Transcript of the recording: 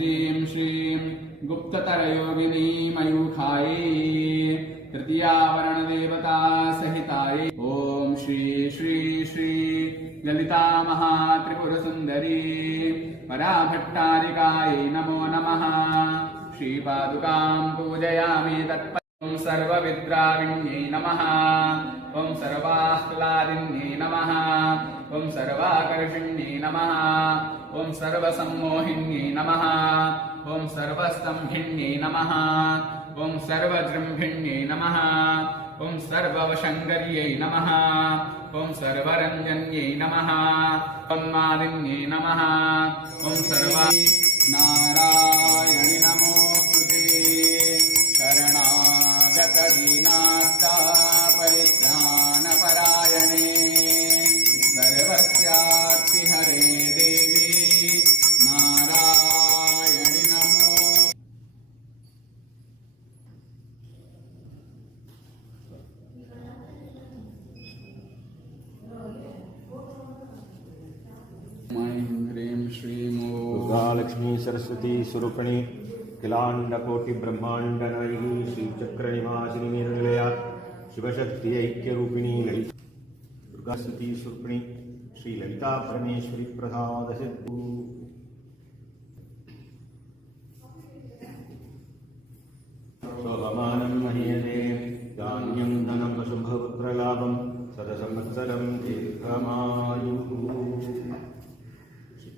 ह्रीं श्रीं गुप्ततरयोगिनी मयूखायै तृतीयावरणदेवता सहितायै ॐ श्री श्री श्री ललिता महात्रिपुरसुन्दरी पराभट्टारिकायै नमो नमः। श्रीपादुकां पूजयामि तत्परं सर्वविद्राविण्यै नमः। ॐ सर्वाह्लादिन्यै नमः। ॐ सर्वाकर्षिण्यै नमः। ॐ सर्वसम्मोहिन्यै नमः। ॐ सर्वस्तम्भिन्यै नमः। ॐ सर्वजृम्भिण्यै नमः। ॐ सर्ववशङ्कर्यै नमः। ॐ सर्वरञ्जन्यै नमः। ॐ मालिन्यै नमः। ॐ नारायणि नमोस्तुते शरणागतदीनार्ता परित्राणपरायणे सर्वस्यार्तिहरे देवी नारायणि नमो। ह्रीं श्रीं दुर्गालक्ष्मी सरस्वती स्वरूपिणी किलांडकोटि ब्रह्मांड नायिनी श्रीचक्रनिवासिनी निर्निलया शिवशक्ति ऐक्यरूपिणी ललिता दुर्गासती स्वरूपिणी श्री ललिता परमेश्वरी प्रसाद सिद्धू।